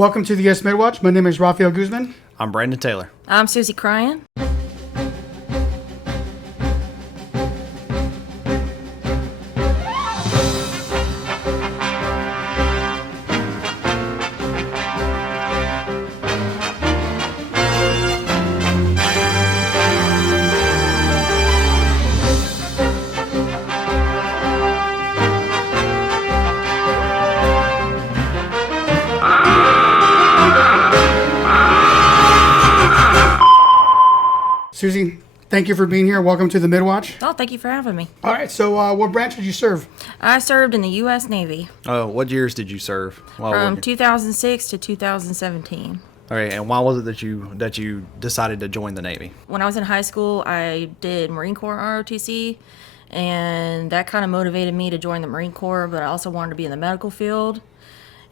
Welcome to the USS MIDWATCH. My name is Rafael Guzman. I'm Brandon Taylor. I'm SUZY CRYAN. Suzy, thank you for being here. Welcome to the MIDWATCH. Oh, thank you for having me. All right, so what branch did you serve? I served in the U.S. Navy Oh, what years did you serve? from 2006 to 2017. Okay, and why was it that you decided to join the Navy? When I was in high school, I did Marine Corps ROTC, and that kind of motivated me to join the Marine Corps, but I also wanted to be in the medical field.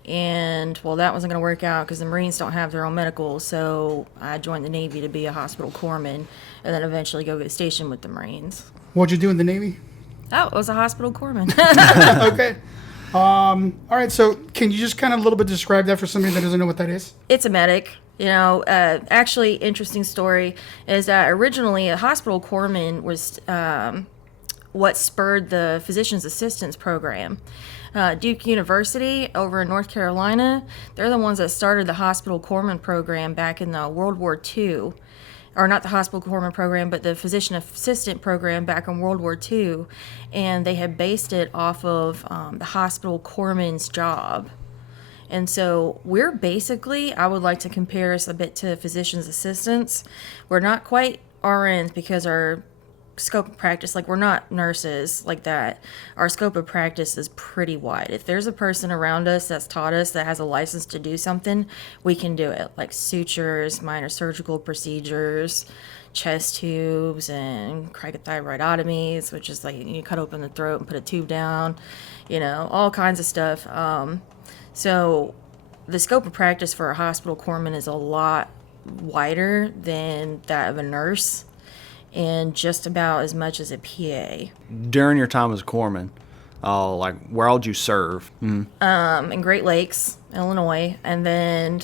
And, well, that wasn't going to work out because the Marines don't have their own medical, so I joined the Navy to be a hospital corpsman and then eventually go get stationed with the Marines. What'd you do in the Navy? Oh, I was a hospital corpsman. Okay. All right, so can you just kind of a little bit describe that for somebody that doesn't know what that is? It's a medic. You know, actually, interesting story is that originally a hospital corpsman was what spurred the physician's assistance program. Duke University over in North Carolina, they're the ones that started the hospital corpsman program back in the World War II. Or not the hospital corpsman program, but the physician assistant program back in World War II. And they had based it off of the hospital corpsman's job. And so we're basically, I would like to compare us a bit to physician's assistants. We're not quite RNs because our scope of practice, like we're not nurses like that. Our scope of practice is pretty wide. If there's a person around us that's taught us that has a license to do something, we can do it. Like sutures, minor surgical procedures, chest tubes, and cricothyroidotomies, which is like you cut open the throat and put a tube down, you know, all kinds of stuff. So the scope of practice for a hospital corpsman is a lot wider than that of a nurse, and just about as much as a PA. During your time as a corpsman, where all did you serve? In Great Lakes, Illinois, and then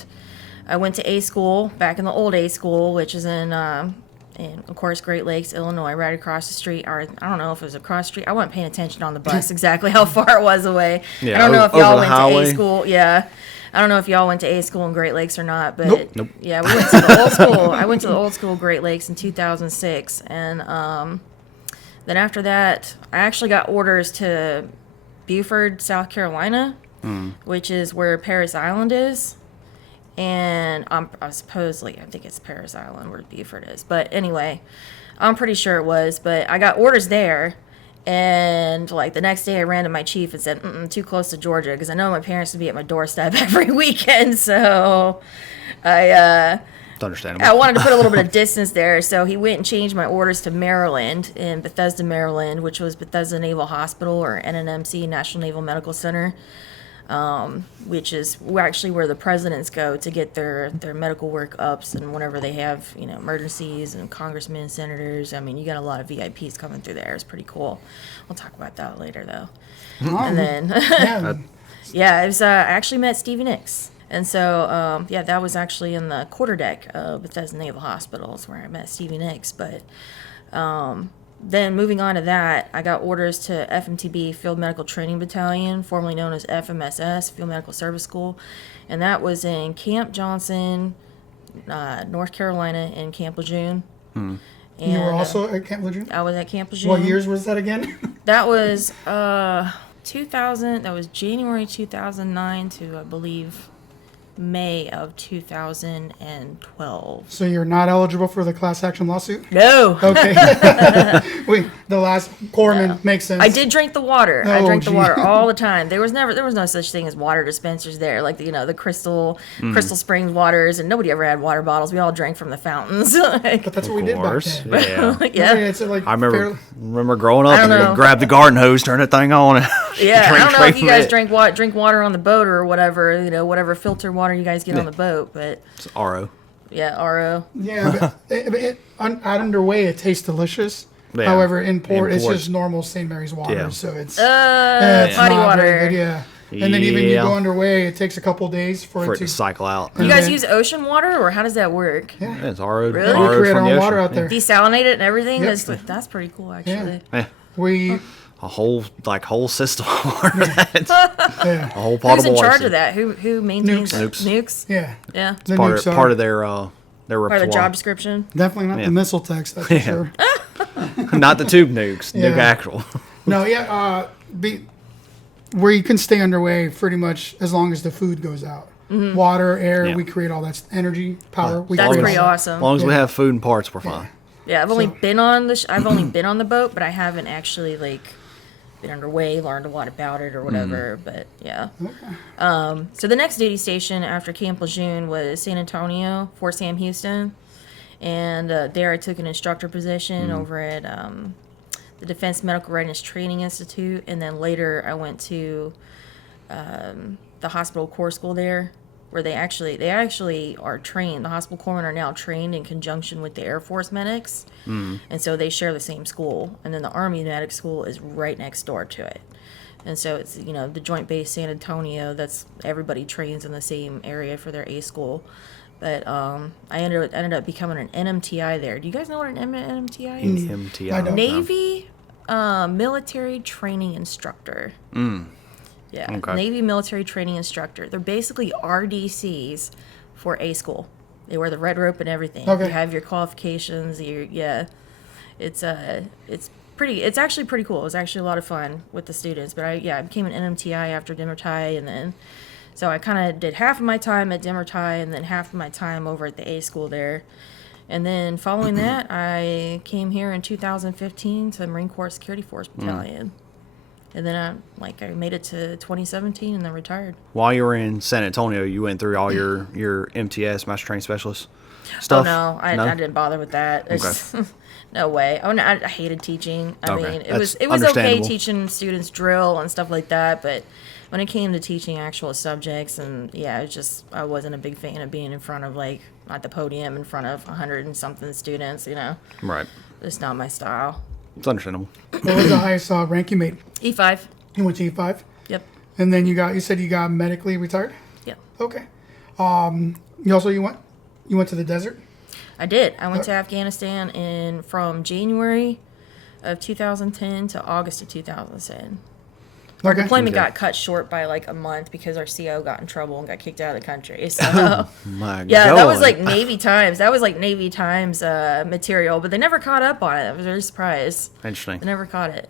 I went to A school, back in the old A school, which is in of course, Great Lakes, Illinois, right across the street. Or I don't know if it was across the street. I wasn't paying attention on the bus exactly how far it was away. Yeah, I don't know if y'all went highway. to A school. Yeah. I don't know if y'all went to A school in Great Lakes or not, but Nope. yeah, we went to the old school. I went to the old school Great Lakes in 2006, and then after that, I actually got orders to Beaufort, South Carolina, which is where Parris Island is, and I think it's Parris Island where Beaufort is, but anyway, I'm pretty sure it was, but I got orders there. And like the next day I ran to my chief and said, too close to Georgia, because I know my parents would be at my doorstep every weekend. So It's understandable. I wanted to put a little bit of distance there. So he went and changed my orders to Maryland, in Bethesda, Maryland, which was Bethesda Naval Hospital, or NNMC, National Naval Medical Center, which is actually where the presidents go to get their medical workups, and whenever they have, you know, emergencies, and congressmen, senators. I mean, you got a lot of VIPs coming through there. It's pretty cool. We'll talk about that later, though. And then, yeah, it was, I actually met Stevie Nicks. And so, that was actually in the quarterdeck of Bethesda Naval Hospitals where I met Stevie Nicks. But then moving on to that, I got orders to FMTB, Field Medical Training Battalion, formerly known as FMSS, Field Medical Service School. And that was in Camp Johnson, North Carolina, in Camp Lejeune. And, You were also at Camp Lejeune? I was at Camp Lejeune. What years was that again? That was 2000. That was January 2009 to, I believe, May of 2012. So you're not eligible for the class action lawsuit? No. Okay. Wait, the last corpsman makes sense. I did drink the water. I Oh, drank the gee. water all the time. There was no such thing as water dispensers there, like the Crystal Springs waters, and nobody ever had water bottles. We all drank from the fountains. But that's what we did back course. then. Yeah. Yeah. It's like I remember fairly- growing I up don't and know. you'd grab the garden hose, turn that thing on, and Yeah, I don't know if you guys drink drink water on the boat or whatever, whatever filtered water you guys get on the boat, but It's RO. yeah, RO. Yeah, but underway it tastes delicious. Yeah. However, in port, it's port. just normal St. Mary's water, Yeah. so it's Potty not water. very good, yeah. And then even you Yeah. go underway, it takes a couple days for it to cycle out. You guys Okay. use ocean water, or how does that work? Yeah. Yeah, it's RO. Really? We RO create from our the own ocean. water out there. Desalinate it and everything? Yep. That's pretty cool, actually. Yeah. We A whole system for that. yeah. A whole Who's potable in water charge system. of that? Who maintains it? Nukes. Nukes? Yeah. Yeah. The Part nukes of, are part of their Part of repertoire. the job description. definitely not Yeah. the missile techs, that's for sure. Not the tube nukes. Yeah. Nuke actual. No, yeah, where you can stay underway pretty much as long as the food goes out. Water, air, Yeah. we create all that energy, power. We That's create pretty all that. awesome. As long as we Yeah. have food and parts, we're fine. Yeah, I've only been on I've only been on the boat, but I haven't actually been underway, learned a lot about it or whatever. But yeah. So the next duty station after Camp Lejeune was San Antonio, Fort Sam Houston, and there I took an instructor position over at the Defense Medical Readiness Training Institute, and then later I went to the hospital corps school there, where they actually are trained. The hospital corpsmen are now trained in conjunction with the Air Force medics, and so they share the same school. And then the Army medic school is right next door to it, and so it's the Joint Base San Antonio. That's everybody trains in the same area for their A school. But I ended up becoming an NMTI there. Do you guys know what an NMTI is? MTI. I don't. Navy military training instructor. Yeah, Okay. Navy military training instructor. They're basically RDCs for A school. They wear the red rope and everything. Okay. You have your qualifications. It's actually pretty cool. It was actually a lot of fun with the students. But I became an NMTI after Demertai, and then so I kind of did half of my time at Demertai and then half of my time over at the A school there. And then following that, I came here in 2015 to the Marine Corps Security Force Battalion. And then I made it to 2017 and then retired. While you were in San Antonio, you went through all your MTS, Master Training Specialist stuff? Oh, no, I didn't bother with that. It's no way. I hated teaching. I Okay, mean, it that's was okay understandable. teaching students drill and stuff like that, but when it came to teaching actual subjects, and I wasn't a big fan of being in front of at the podium in front of 100 and something students. Right. It's not my style. It's understandable. What was the highest rank you made? E5. You went to E5? Yep. And then you said you got medically retired? Yep. Okay. You went to the desert? I did. I went to Afghanistan from January of 2010 to August of 2010. Our Okay. deployment Okay. got cut short by a month because our CO got in trouble and got kicked out of the country. So My yeah, God. that was Navy Times. That was Navy Times material, but they never caught up on it. I was very surprised. Interesting. They never caught it.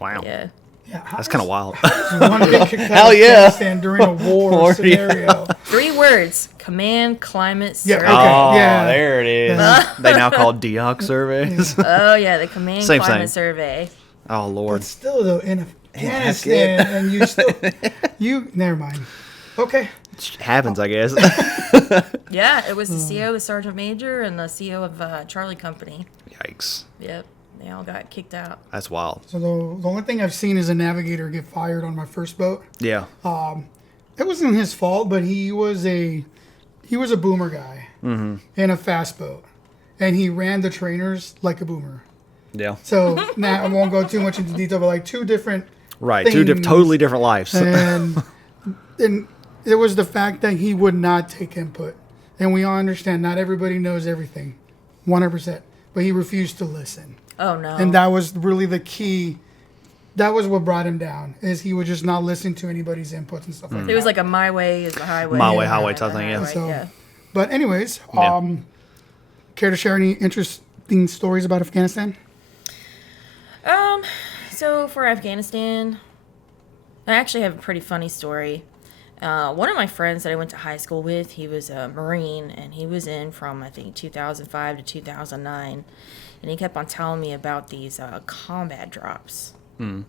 Wow. Yeah. Yeah, That's kind of wild. You want to get kicked out Hell of yeah. Afghanistan during a war War, yeah. scenario. 3 words: command, climate, Yeah, survey. okay. Oh, yeah. there it is. They now call it DEOC surveys. Oh yeah, the command Same climate thing. survey. Oh, Lord. But still, though, in Afghanistan, and never mind. Okay. It happens, I guess. Yeah, it was the CO, the sergeant major, and the CO of Charlie Company. Yikes. Yep, they all got kicked out. That's wild. So the only thing I've seen is a navigator get fired on my first boat. Yeah. It wasn't his fault, but he was a boomer guy in a fast boat, and he ran the trainers like a boomer. Yeah. So now I won't go too much into detail, but 2 different Right. Two things. totally different lives. and it was the fact that he would not take input, and we all understand not everybody knows everything, 100%, but he refused to listen, Oh no. and that was really the key. That was what brought him down, is he would just not listen to anybody's inputs and stuff like that. It was a my way is the highway. My way, Yeah, highway the type thing, yeah. highway, So- yeah. But anyways, Yeah. care to share any interesting stories about Afghanistan? So for Afghanistan, I actually have a pretty funny story. One of my friends that I went to high school with, he was a Marine, and he was in from, I think, 2005 to 2009. And he kept on telling me about these combat drops. And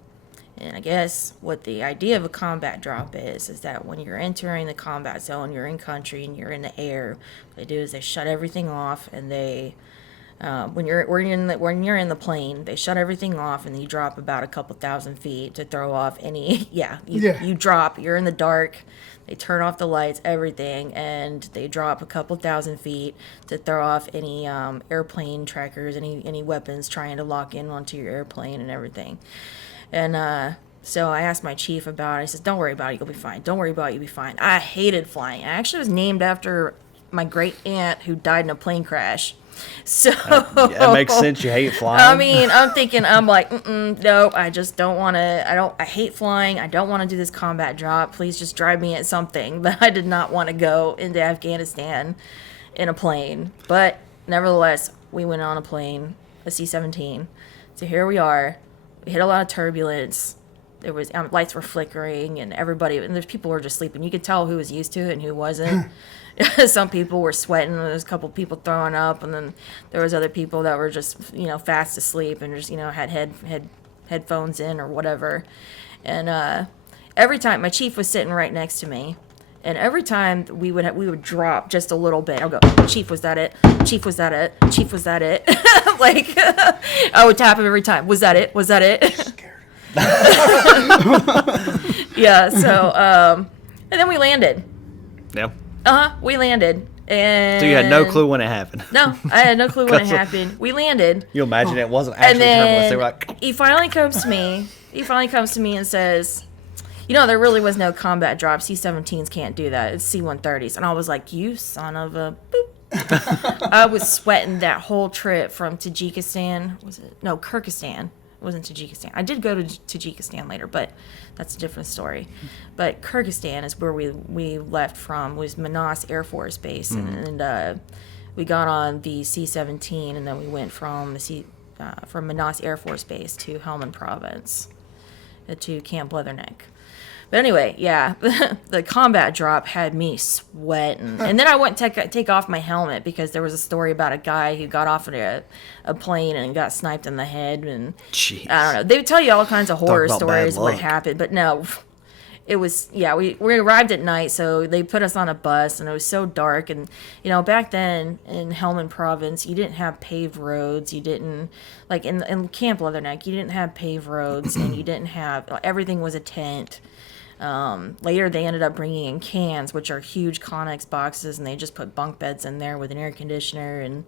I guess what the idea of a combat drop is that when you're entering the combat zone, you're in country and you're in the air, what they do is they shut everything off, and they when you're in the plane, they shut everything off, and you drop about a couple thousand feet to throw off any you drop, you're in the dark, they turn off the lights, everything, and they drop a couple thousand feet to throw off any airplane trackers, any weapons trying to lock in onto your airplane and everything. And So I asked my chief about it. He says, "Don't worry about it. You'll be fine. Don't worry about it. You'll be fine." I hated flying. I actually was named after my great aunt who died in a plane crash. So Yeah, it makes sense. You hate flying. I mean, I'm like, nope. I just don't want to. I hate flying. I don't want to do this combat job. Please just drive me at something. But I did not want to go into Afghanistan in a plane. But nevertheless, we went on a plane, a C-17. So here we are. We hit a lot of turbulence. There was lights were flickering, and there's people were just sleeping. You could tell who was used to it and who wasn't. Some people were sweating. There was a couple people throwing up, and then there was other people that were just fast asleep and just had headphones in or whatever. And every time my chief was sitting right next to me, and every time we would drop just a little bit, I'd go, "Chief, was that it? Chief, was that it? Chief, was that it?" Like I would tap him every time. Was that it? Was that it? Yeah. So and then we landed. Yeah. We landed. And So you had no clue when it happened. No, I had no clue when it happened. We landed. You imagine it wasn't And actually turbulence. then They were like, he finally comes to me and says, there really was no combat drop. C-17s can't do that. It's C-130s. And I was like, you son of a boop. I was sweating that whole trip from Tajikistan. Kyrgyzstan. It wasn't Tajikistan. I did go to Tajikistan later, but that's a different story. But Kyrgyzstan is where we left from, was Manas Air Force Base. And we got on the C-17, and then we went from from Manas Air Force Base to Helmand Province, to Camp Leatherneck. But anyway, yeah, the combat drop had me sweating. And then I went to take off my helmet because there was a story about a guy who got off of a plane and got sniped in the head. And Jeez. I don't know. They would tell you all kinds of horror about bad stories of what luck. happened. But no, it was, we arrived at night, so they put us on a bus, and it was so dark. And, back then in Helmand Province, you didn't have paved roads. You didn't, like in Camp Leatherneck, you didn't have paved roads, and you didn't have, everything was a tent. Later, they ended up bringing in cans, which are huge Connex boxes, and they just put bunk beds in there with an air conditioner. And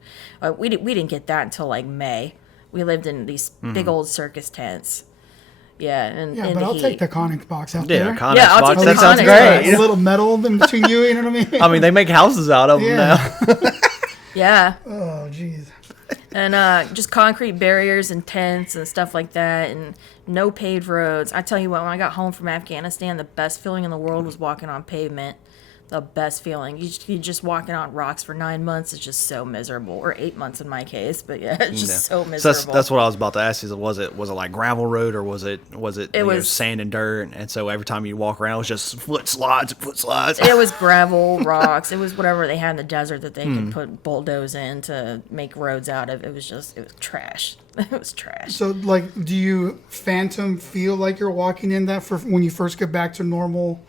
we didn't get that until like May. We lived in these big old circus tents. Yeah, and Yeah, in but the I'll heat. take the Connex box out yeah, there. Connex Yeah, I'll box. take That the sounds Connex great. box. A little metal in between you know what I mean? I mean, they make houses out of them Yeah. now. Yeah. Oh, jeez. And just concrete barriers and tents and stuff like that, and no paved roads. I tell you what, when I got home from Afghanistan, the best feeling in the world was walking on pavement. The best feeling. You just walking on rocks for 9 months is just so miserable, or 8 months in my case. But yeah, it's just so miserable. So that's what I was about to ask. Was it like gravel road, or was it was sand and dirt? And so every time you walk around, it was just foot slides. It was gravel, rocks. It was whatever they had in the desert that they could put bulldoze in to make roads out of. It was trash. It was trash. So, like, do you phantom feel like you're walking in that for when you first get back to normal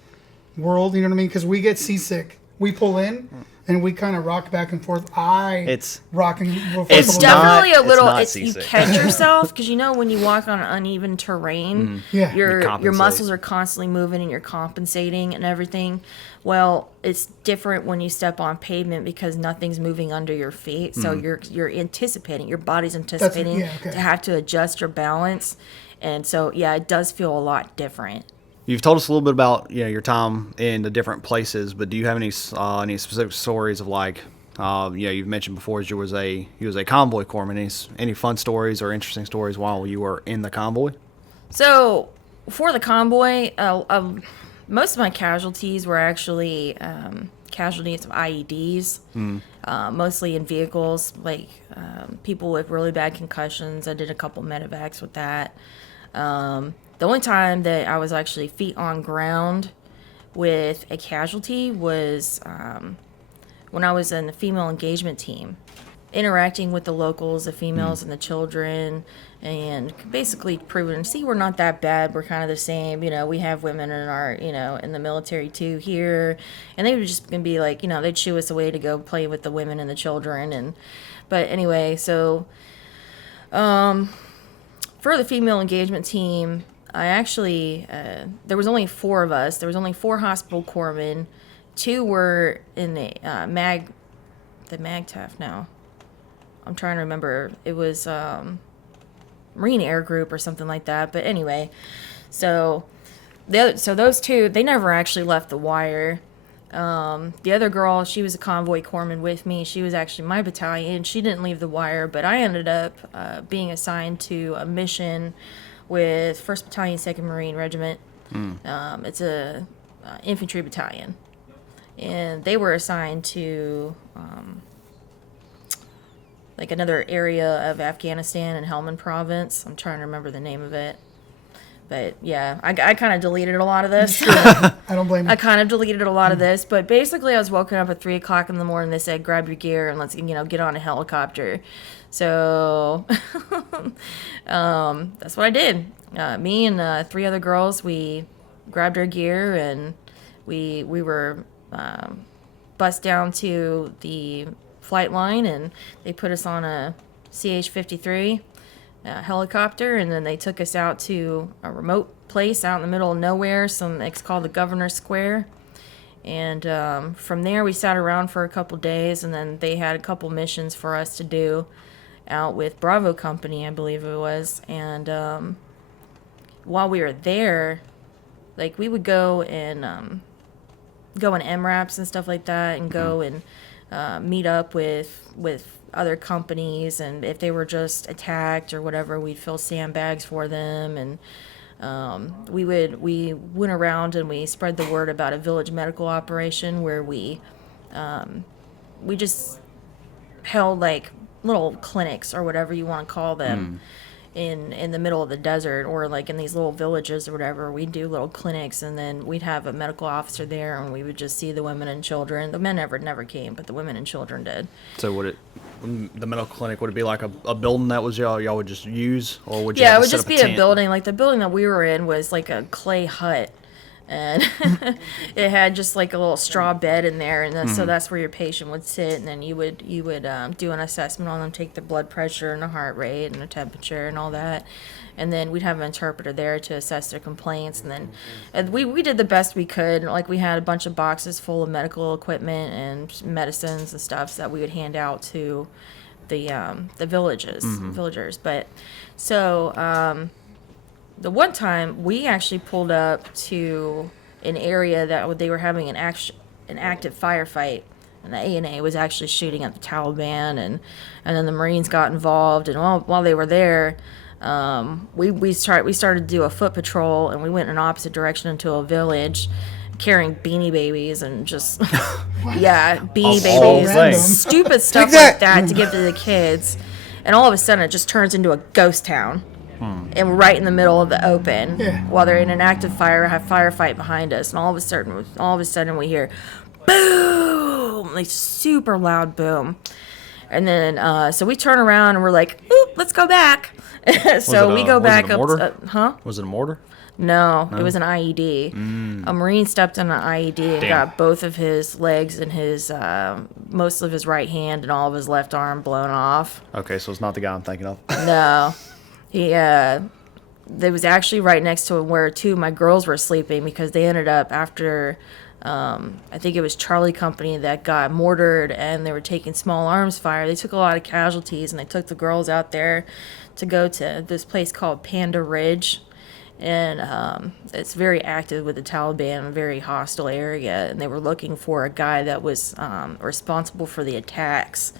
world? You know what I mean? Because we get seasick. We pull in and we kind of rock back and forth. It's rocking. It's not- definitely a little. not It's, you seasick. catch yourself because when you walk on uneven terrain, Yeah. You your compensate. muscles are constantly moving and you're compensating and everything. Well, it's different when you step on pavement because nothing's moving under your feet. So you're anticipating. Your body's anticipating okay. to have to adjust your balance, and so yeah, it does feel a lot different. You've told us a little bit about your time in the different places, but do you have any specific stories of like you've mentioned before you was a convoy corpsman? Any fun stories or interesting stories while you were in the convoy? So for the convoy, most of my casualties were actually casualties of IEDs, mostly in vehicles, like people with really bad concussions. I did a couple medevacs with that. The only time that I was actually feet on ground with a casualty was when I was in the female engagement team, interacting with the locals, the females and the children, and basically proving, see, we're not that bad. We're kind of the same. We have women in our, in the military too here. And they were just going to be like, they'd shoo us away to go play with the women and the children. But anyway, so for the female engagement team, I actually, there was only 4 of us. There was only 4 hospital corpsmen. 2 were in the MAGTF now. I'm trying to remember. It was Marine Air Group or something like that. But anyway, So so those two, they never actually left the wire. The other girl, she was a convoy corpsman with me. She was actually my battalion. She didn't leave the wire, but I ended up being assigned to a mission with 1st Battalion, 2nd Marine Regiment. It's a infantry battalion, and they were assigned to like another area of Afghanistan in Helmand Province. I'm trying to remember the name of it. But yeah, I kind of deleted a lot of this. Sure. I don't blame you. I kind of deleted a lot of this, but basically I was woken up at 3 o'clock in the morning. They said, grab your gear and let's, get on a helicopter. So that's what I did. Me and 3 other girls, we grabbed our gear and we were bussed down to the flight line, and they put us on a CH-53 helicopter, and then they took us out to a remote place out in the middle of nowhere. It's called the Governor's Square. And from there we sat around for a couple days, and then they had a couple missions for us to do out with Bravo Company, I believe it was. And while we were there, like, we would go and go in MRAPs and stuff like that, and go and meet up with other companies, and if they were just attacked or whatever, we'd fill sandbags for them. And we went around and we spread the word about a village medical operation where we just held like little clinics or whatever you want to call them in the middle of the desert, or like in these little villages or whatever. We'd do little clinics, and then we'd have a medical officer there, and we would just see the women and children. The men never came, but the women and children did. So the medical clinic, would it be like a building that was y'all would just use, or would you Yeah, have it to would set just up a be a tent? building. Like, the building that we were in was like a clay hut, and it had just like a little straw bed in there, and then, so that's where your patient would sit, and then you would do an assessment on them, take their blood pressure and the heart rate and the temperature and all that, and then we'd have an interpreter there to assess their complaints. And we did the best we could. Like, we had a bunch of boxes full of medical equipment and medicines and stuff that we would hand out to the villagers. But so the one time we actually pulled up to an area that they were having an active firefight, and the ANA was actually shooting at the Taliban, and then the Marines got involved. And while they were there, we started to do a foot patrol, and we went in an opposite direction into a village, carrying Beanie Babies and just Beanie all Babies, things. stupid stuff like that to give to the kids. And all of a sudden, it just turns into a ghost town. And we're right in the middle of the open, while they're in an active firefight behind us. And all of a sudden, we hear boom, like super loud boom. And then, so we turn around and we're like, "Oop, let's go back." So we go back up. Was it a mortar? No, it was an IED. A Marine stepped on an IED and got both of his legs and his most of his right hand and all of his left arm blown off. Okay, so it's not the guy I'm thinking of. No. They was actually right next to where 2 of my girls were sleeping, because they ended up after, I think it was Charlie Company that got mortared, and they were taking small arms fire. They took a lot of casualties, and they took the girls out there to go to this place called Panda Ridge. And it's very active with the Taliban, a very hostile area, and they were looking for a guy that was responsible for the attacks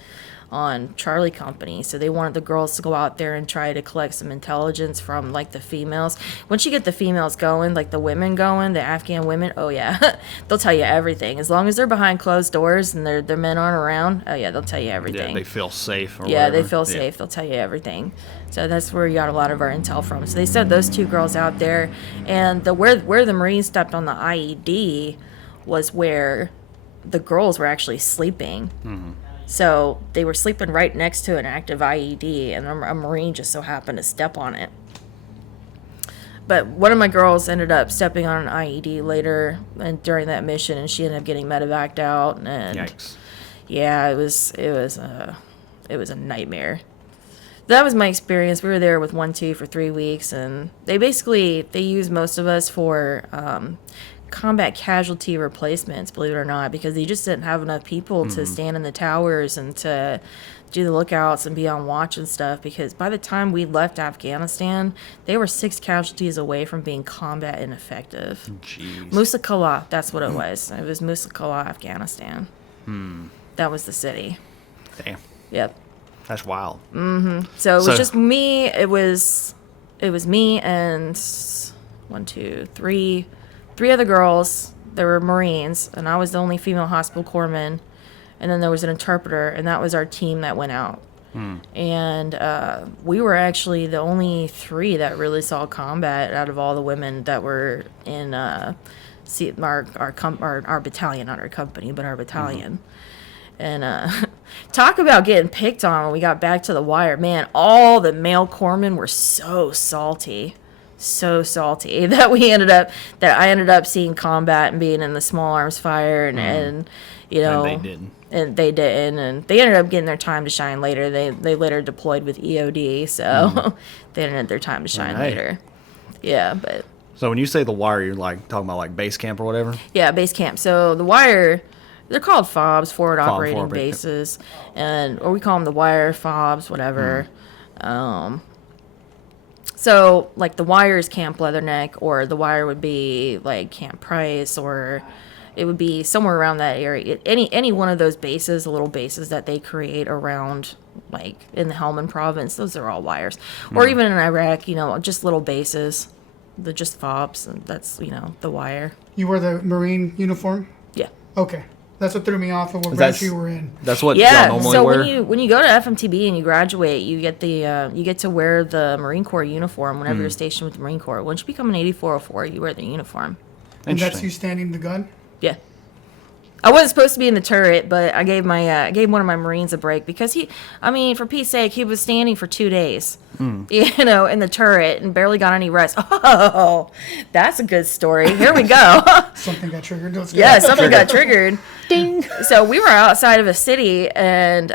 on Charlie Company. So they wanted the girls to go out there and try to collect some intelligence from like the females. Once you get the females going, like the women going, the Afghan women, oh yeah, they'll tell you everything. As long as they're behind closed doors and their men aren't around, oh yeah, they'll tell you everything. Yeah, they feel safe. Or yeah, whatever. they feel safe. They'll tell you everything. So that's where we got a lot of our intel from. So they sent those 2 girls out there, and where the Marines stepped on the IED was where the girls were actually sleeping. So they were sleeping right next to an active IED, and a Marine just so happened to step on it. But one of my girls ended up stepping on an IED later and during that mission, and she ended up getting medevaced out. And Yikes. yeah, it was a nightmare. That was my experience. We were there with 1-2 for 3 weeks, and they used most of us for combat casualty replacements, believe it or not, because they just didn't have enough people to stand in the towers and to do the lookouts and be on watch and stuff. Because by the time we left Afghanistan, they were 6 casualties away from being combat ineffective. Jeez. Musa Kala, that's what it was. It was Musa Kala, Afghanistan. That was the city. Damn. Yep. That's wild. So it was just me. It was me and 1, 2, 3 other girls. There were Marines, and I was the only female hospital corpsman. And then there was an interpreter, and that was our team that went out. And we were actually the only 3 that really saw combat out of all the women that were in our battalion, not our company, but our battalion. And talk about getting picked on when we got back to the wire. Man, all the male corpsmen were so salty that I ended up seeing combat and being in the small arms fire and you know, And they didn't. And they didn't, and they ended up getting their time to shine later. They later deployed with EOD, so they didn't have their time to shine later. Yeah, but So when you say the wire, you're like talking about like base camp or whatever? yeah, base camp. So the wire, they're called FOBs, forward operating forward. bases, or we call them the wire FOBs, whatever. So like the wire is Camp Leatherneck, or the wire would be like Camp Price, or it would be somewhere around that area. Any one of those bases, the little bases that they create around, like in the Helmand province, those are all wires. Or even in Iraq, you know, just little bases, the just FOBs, and that's, you know, the wire. You wear the Marine uniform? Yeah. Okay. That's what threw me off of what branch you were in. That's what y'all Yeah. normally So wear? when you go to FMTB and you graduate, you get to wear the Marine Corps uniform whenever you're stationed with the Marine Corps. Once you become an 8404, you wear the uniform. And that's Interesting. you standing the gun? Yeah. I wasn't supposed to be in the turret, but I gave one of my Marines a break because for Pete's sake, he was standing for 2 days, you know, in the turret and barely got any rest. Oh, that's a good story. Here we go. Something got triggered. Let's go. Yeah, something got triggered. Ding. So we were outside of a city, and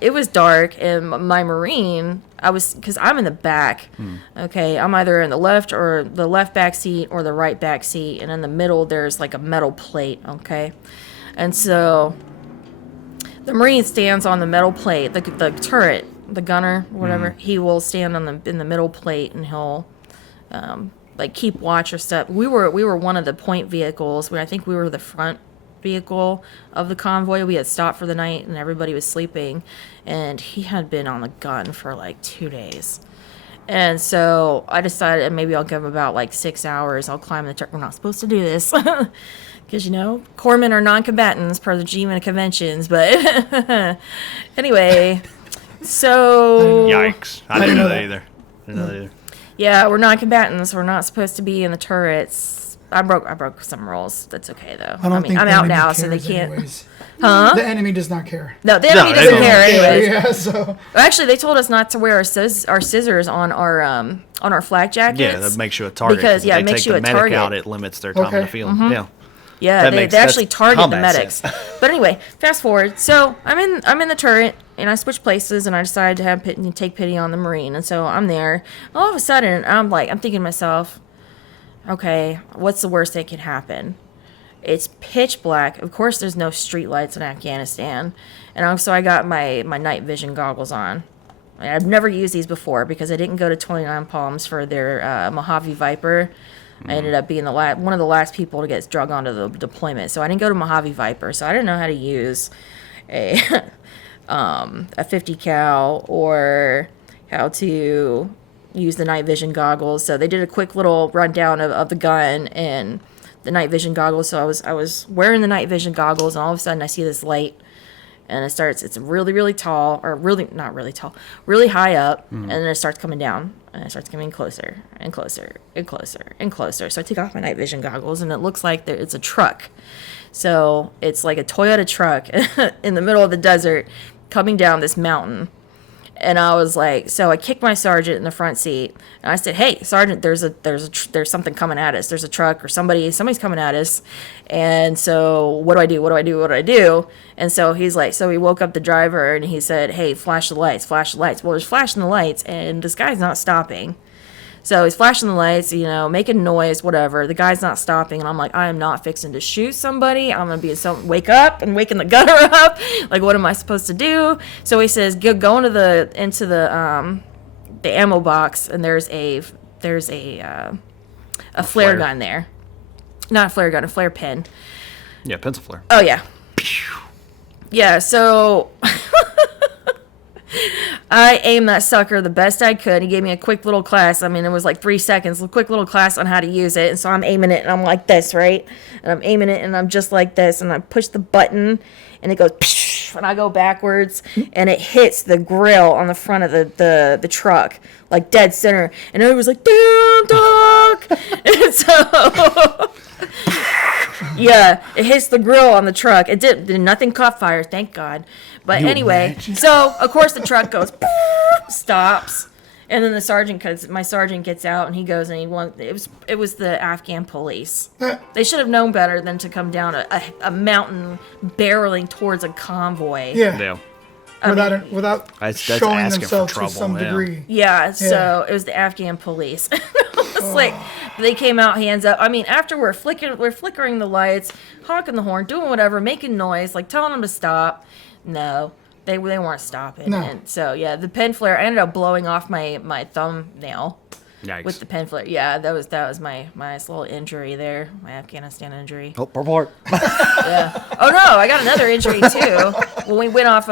it was dark, and my Marine, because I'm in the back. Okay, I'm either in the left back seat or the right back seat, and in the middle there's like a metal plate. Okay, and so the Marine stands on the metal plate, the turret, the gunner, whatever. He will stand in the middle plate, and he'll like keep watch or stuff. We were one of the point vehicles. I think we were the front vehicle of the convoy. We had stopped for the night and everybody was sleeping, and he had been on the gun for like 2 days. And so I decided maybe I'll give him about like 6 hours. I'll climb the turret. We're not supposed to do this because, you know, corpsmen are non-combatants per the Geneva Conventions. But anyway, so Yikes. I didn't know that either. yeah, we're non-combatants. We're not supposed to be in the turrets. I broke some rules. That's okay though. I don't think I'm the out enemy now, so they cares can't. anyways. Huh? The enemy does not care. No, the enemy No, doesn't they care don't. anyways. Yeah, so Actually, they told us not to wear our scissors on our flak jackets. Yeah, that makes you a target. Because, yeah, if it they makes take you the a medic target. out, it limits their time in the Okay. field. Yeah. Yeah, That they makes- actually that's target the combat medics. sense. But anyway, fast forward. So I'm in the turret, and I switch places, and I decided to take pity on the Marine, and so I'm there. All of a sudden, I'm thinking to myself, okay, what's the worst that could happen? It's pitch black. Of course, there's no street lights in Afghanistan, and so I got my night vision goggles on. I've never used these before because I didn't go to 29 Palms for their Mojave Viper. I ended up being one of the last people to get drug onto the deployment. So I didn't go to Mojave Viper. So I didn't know how to use a 50 cal or how to use the night vision goggles. So they did a quick little rundown of the gun and the night vision goggles. So I was wearing the night vision goggles, and all of a sudden I see this light. And it's really, really tall, or really, not really tall, really high up, and then it starts coming down, and it starts coming closer, and closer, and closer, and closer. So I take off my night vision goggles, and it looks like it's a truck. So it's like a Toyota truck in the middle of the desert coming down this mountain. And I was like, so I kicked my sergeant in the front seat, and I said, "Hey, sergeant, there's something coming at us. There's a truck or somebody's coming at us." And so, what do I do? What do I do? What do I do? And so he's like, so he woke up the driver and he said, "Hey, flash the lights, flash the lights." Well, there's flashing the lights, and this guy's not stopping. So he's flashing the lights, making noise, whatever. The guy's not stopping, and I'm like, I am not fixing to shoot somebody. I'm gonna be wake up and waking the gunner up. Like, what am I supposed to do? So he says, go into the ammo box, and there's a flare gun there. Not a flare gun, a flare pin. Yeah, pencil flare. Oh yeah. Yeah. So. I aimed that sucker the best I could. He gave me a quick little class. I mean, it was like 3 seconds, a quick little class on how to use it. And so I'm aiming it, and I'm like this, right? And I'm aiming it, and I'm just like this. And I push the button, and it goes, and I go backwards, and it hits the grill on the front of the truck, like dead center. And it was like, damn, dog! And so... yeah, it hits the grill on the truck. It did nothing caught fire, thank God. But anyway, so of course the truck goes, stops, and then my sergeant gets out, and he goes and it was the Afghan police. They should have known better than to come down a mountain barreling towards a convoy. Yeah. Without That's showing asking for themselves to trouble, some degree. Yeah, so it was the Afghan police. It's like they came out, hands up. I mean, after we're flickering the lights, honking the horn, doing whatever, making noise, like telling them to stop. No, they weren't stopping. No. And so yeah, the pen flare. I ended up blowing off my thumbnail. Yikes. With the pen flare. Yeah, that was my little injury there, my Afghanistan injury. Oh, purple heart. Yeah. Oh no, I got another injury too. When we went off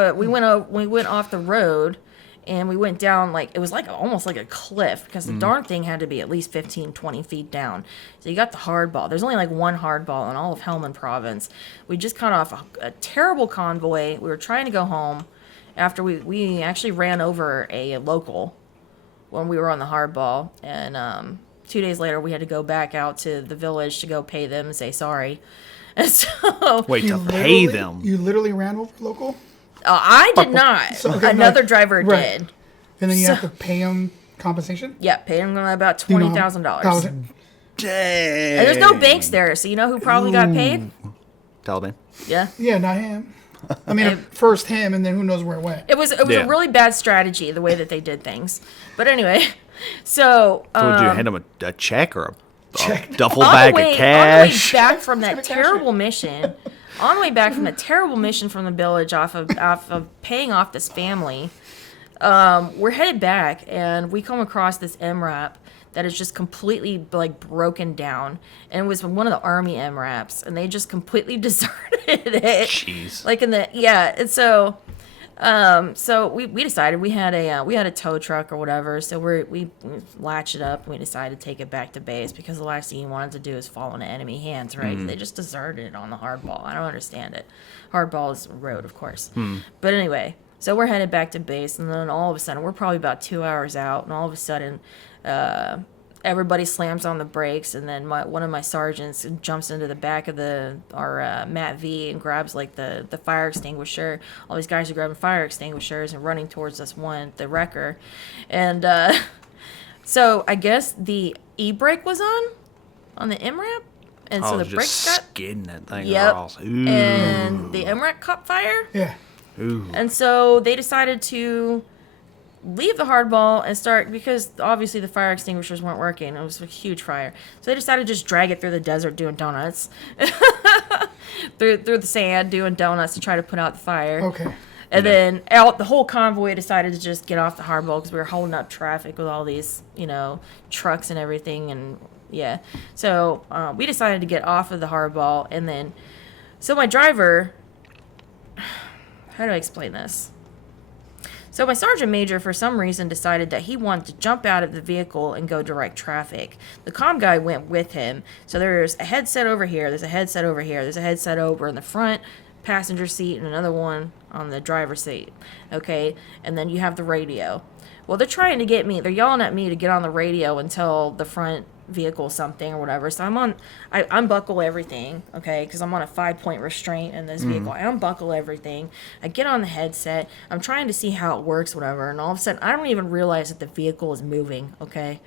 the road, and we went down, like, it was like almost like a cliff, because the darn thing had to be at least 15, 20 feet down. So you got the hardball. There's only like one hardball in all of Helmand province. We just cut off a terrible convoy. We were trying to go home after we actually ran over a local when we were on the hardball. And 2 days later, we had to go back out to the village to go pay them and say sorry. And so... Wait, to pay them? You literally ran over local? I did not. So, okay, Another driver right. did. And then you have to pay him compensation? Yeah, pay him about $20,000. Dang. And there's no banks there, so you know who probably got paid? Taliban. Yeah. Yeah, not him. I mean, first him, and then who knows where it went. It was a really bad strategy, the way that they did things. But anyway, so... So would you hand him a check or a duffel on bag the way, of cash? On the way back from that terrible mission... On the way back from the terrible mission from the village off of paying off this family, we're headed back, and we come across this MRAP that is just completely like broken down, and it was one of the army MRAPs, and they just completely deserted it. Jeez. Like and so. So we decided we had a tow truck or whatever. So we latched it up and we decided to take it back to base, because the last thing you wanted to do is fall into enemy hands, right? They just deserted it on the hardball. I don't understand it. Hardball is road, of course. But anyway, so we're headed back to base, and then all of a sudden we're probably about 2 hours out, and all of a sudden, everybody slams on the brakes, and then one of my sergeants jumps into the back of our Mat V and grabs like the fire extinguisher. All these guys are grabbing fire extinguishers and running towards the wrecker. And so I guess the e-brake was on the MRAP, and so the brakes got skidding that thing. Yep. Across. Ooh. And the MRAP caught fire. Yeah. Ooh. And so they decided to leave the hardball and start, because obviously the fire extinguishers weren't working. It was a huge fire. So they decided to just drag it through the desert doing donuts. through the sand doing donuts to try to put out the fire. Okay. And then the whole convoy decided to just get off the hardball, because we were holding up traffic with all these, trucks and everything. And yeah. So we decided to get off of the hardball. And then, so my driver, how do I explain this? So my sergeant major, for some reason, decided that he wanted to jump out of the vehicle and go direct traffic. The comm guy went with him. So there's a headset over here, there's a headset over here, there's a headset over in the front passenger seat, and another one on the driver's seat. Okay, and then you have the radio. Well, they're trying to get me, they're yelling at me to get on the radio and tell the front vehicle something or whatever. So I unbuckle everything, okay, because I'm on a 5-point restraint in this vehicle. I unbuckle everything. I get on the headset. I'm trying to see how it works, whatever. And all of a sudden, I don't even realize that the vehicle is moving, okay?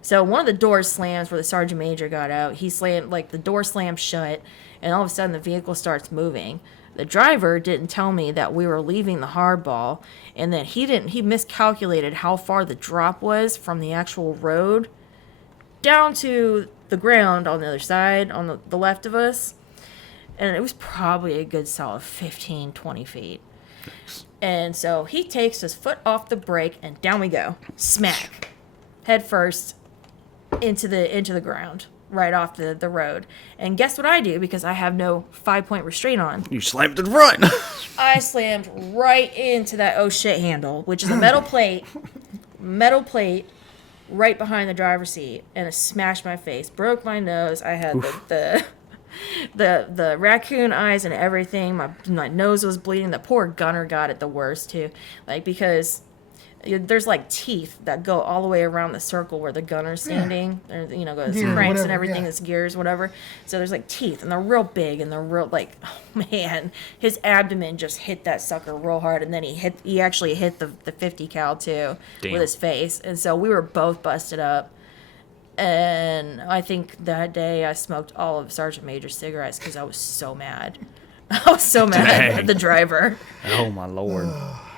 So one of the doors slams where the sergeant major got out. He slammed, like, the door slammed shut. and all of a sudden the vehicle starts moving. The driver didn't tell me that we were leaving the hardball, and that he miscalculated how far the drop was from the actual road down to the ground on the other side, on the left of us. And it was probably a good solid 15, 20 feet. And so he takes his foot off the brake, and down we go. Smack. Head first into the ground, right off the road. And guess what I do, because I have no 5-point restraint on? You slammed to the front. I slammed right into that oh shit handle, which is a metal plate right behind the driver's seat, and it smashed my face, broke my nose. I had the raccoon eyes and everything. My nose was bleeding. The poor gunner got it the worst too, like, because there's like teeth that go all the way around the circle where the gunner's standing. Yeah. There, goes Gear, cranks whatever, and everything. yeah. It's gears, whatever. So there's like teeth, and they're real big, and they're real like, oh man, his abdomen just hit that sucker real hard, and then he actually hit the 50 cal too. Damn. With his face, and so we were both busted up. And I think that day I smoked all of Sergeant Major's cigarettes because I was so mad. I was so mad Dang. at the driver. Oh my Lord.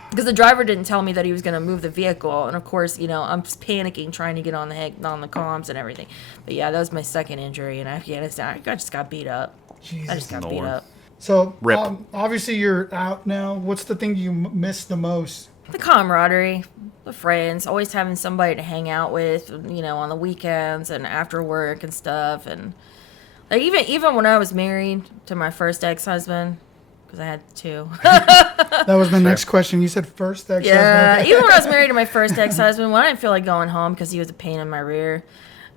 Because the driver didn't tell me that he was going to move the vehicle. And of course, I'm just panicking, trying to get on the comms and everything. But yeah, that was my second injury in Afghanistan. I just got beat up. Jesus. I just got beat Lord. up. So Rip. obviously you're out now. What's the thing you miss the most? The camaraderie, the friends, always having somebody to hang out with, on the weekends and after work and stuff. And like even when I was married to my first ex-husband, because I had two. That was my next question. You said first ex-husband. Yeah, even when I was married to my first ex-husband, when I didn't feel like going home because he was a pain in my rear,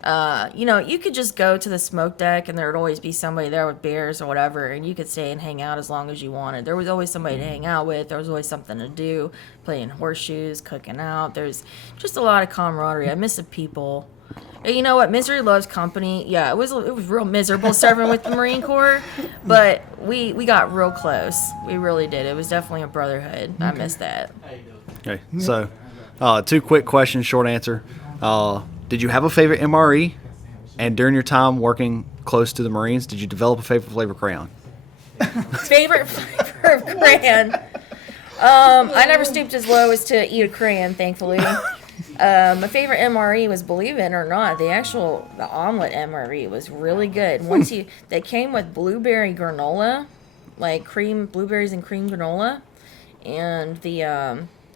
you could just go to the smoke deck, and there would always be somebody there with beers or whatever, and you could stay and hang out as long as you wanted. There was always somebody to hang out with. There was always something to do, playing horseshoes, cooking out. There's just a lot of camaraderie. I miss the people. And you know what? Misery loves company. Yeah, it was real miserable serving with the Marine Corps, but we got real close. We really did. It was definitely a brotherhood. I miss that. Okay. So, 2 quick questions, short answer. Did you have a favorite MRE? And during your time working close to the Marines, did you develop a favorite flavor crayon? Favorite flavor of crayon? I never stooped as low as to eat a crayon, thankfully. My favorite MRE was, believe it or not, the omelet MRE was really good. They came with blueberry granola, like blueberries and cream granola, and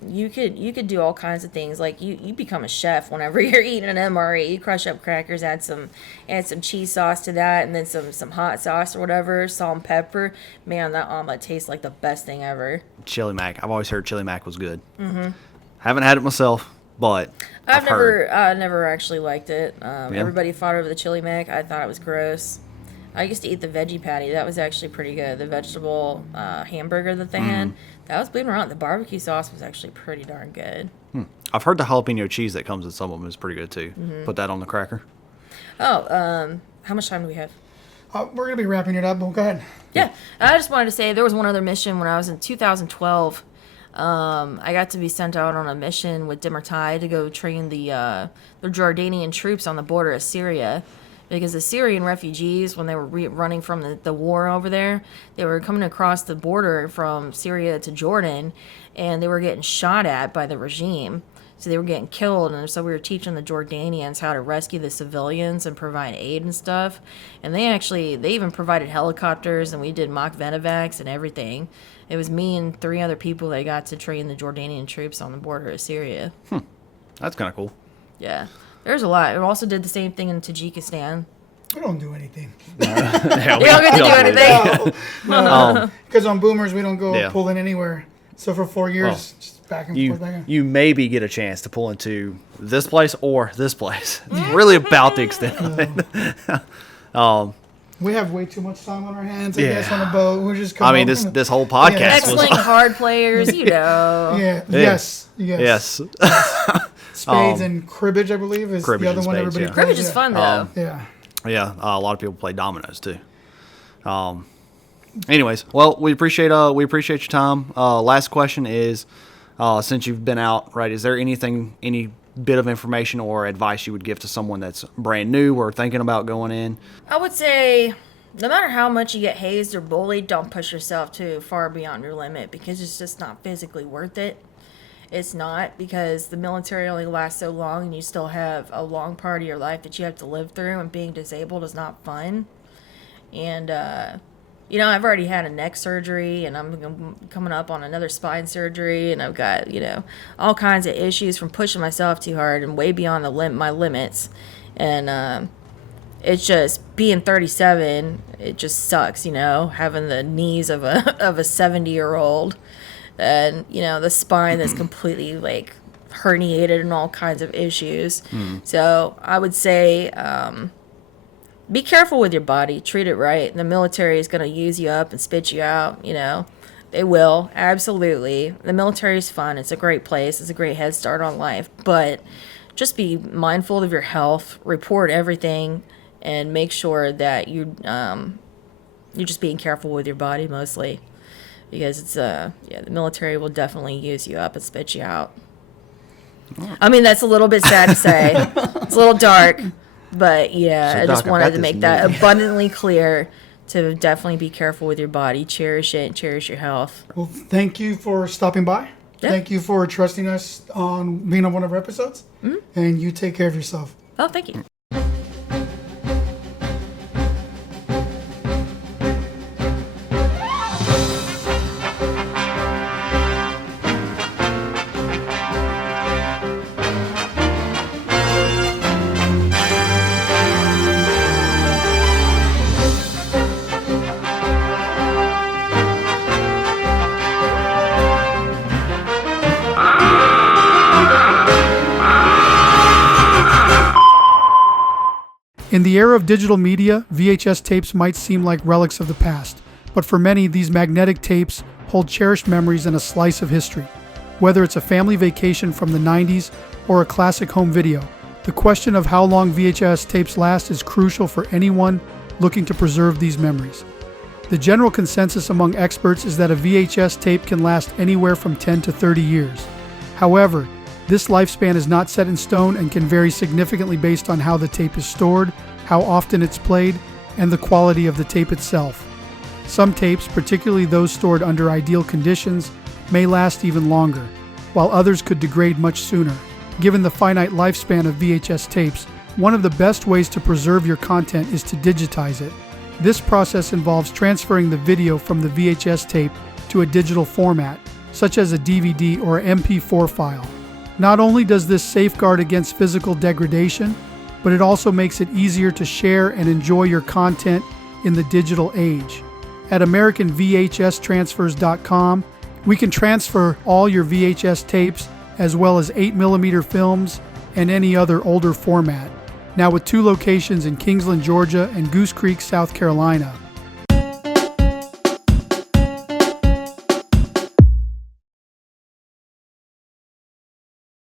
you could do all kinds of things. Like you become a chef whenever you're eating an MRE. You crush up crackers, add some cheese sauce to that, and then some hot sauce or whatever, salt and pepper. Man, that omelet tastes like the best thing ever. Chili mac. I've always heard chili mac was good. Mm-hmm. Haven't had it myself, but I've never actually liked it. Everybody fought over the chili mac. I thought it was gross. I used to eat the veggie patty. That was actually pretty good. The vegetable hamburger that they had. That was, believe it or not, the barbecue sauce was actually pretty darn good. I've heard the jalapeno cheese that comes with some of them is pretty good too. Put that on the cracker. Oh, how much time do we have? We're going to be wrapping it up, but go ahead. Yeah, I just wanted to say there was one other mission when I was in 2012. I got to be sent out on a mission with Demirtai to go train the Jordanian troops on the border of Syria. Because the Syrian refugees, when they were running from the war over there, they were coming across the border from Syria to Jordan, and they were getting shot at by the regime. So they were getting killed, and so we were teaching the Jordanians how to rescue the civilians and provide aid and stuff. And they even provided helicopters, and we did mock Venovacs and everything. It was me and 3 other people that got to train the Jordanian troops on the border of Syria. That's kind of cool. Yeah. There's a lot. We also did the same thing in Tajikistan. We don't do anything. Yeah, We don't get to do anything. No. Because on Boomers, we don't go Yeah. pull in anywhere. So for 4 years, just back and forth. Back and You maybe get a chance to pull into this place or this place. It's really about the extent of it. We have way too much time on our hands, I Yeah. guess, on a boat. We're just I mean, this whole podcast Yeah. was Excellent hard players, you know. Yeah. Yes. yes. Spades and cribbage, I believe, is Cribbage the other and one spades, everybody yeah. plays. Cribbage is fun, though. Yeah. Yeah, a lot of people play dominoes too. Anyways, well, we appreciate your time. Last question is, since you've been out, right? Is there any bit of information or advice you would give to someone that's brand new or thinking about going in? I would say no matter how much you get hazed or bullied, don't push yourself too far beyond your limit, because it's just not physically worth it. It's not, because the military only lasts so long, and you still have a long part of your life that you have to live through, and being disabled is not fun. And, I've already had a neck surgery, and I'm coming up on another spine surgery, and I've got, all kinds of issues from pushing myself too hard and way beyond my limits. And it's just, being 37, it just sucks, having the knees of a 70-year-old. And the spine that's completely like herniated and all kinds of issues. So I would say be careful with your body, treat it right. The military is going to use you up and spit you out. They will, absolutely. The military is fun, it's a great place, it's a great head start on life, but just be mindful of your health, report everything, and make sure that you're just being careful with your body mostly. Because it's the military will definitely use you up and spit you out. I mean, that's a little bit sad to say. It's a little dark, but yeah, So, I just Doc, wanted got to this make that news. abundantly clear, to definitely be careful with your body, cherish it, and cherish your health. Well, thank you for stopping by. Yeah. Thank you for trusting us on being on one of our episodes. And you take care of yourself. Oh, thank you. In the era of digital media, VHS tapes might seem like relics of the past, but for many, these magnetic tapes hold cherished memories and a slice of history. Whether it's a family vacation from the 90s or a classic home video, the question of how long VHS tapes last is crucial for anyone looking to preserve these memories. The general consensus among experts is that a VHS tape can last anywhere from 10 to 30 years. However, this lifespan is not set in stone and can vary significantly based on how the tape is stored, how often it's played, and the quality of the tape itself. Some tapes, particularly those stored under ideal conditions, may last even longer, while others could degrade much sooner. Given the finite lifespan of VHS tapes, one of the best ways to preserve your content is to digitize it. This process involves transferring the video from the VHS tape to a digital format, such as a DVD or MP4 file. Not only does this safeguard against physical degradation, but it also makes it easier to share and enjoy your content in the digital age. At AmericanVHSTransfers.com, we can transfer all your VHS tapes as well as 8mm films and any other older format. Now with 2 locations in Kingsland, Georgia and Goose Creek, South Carolina.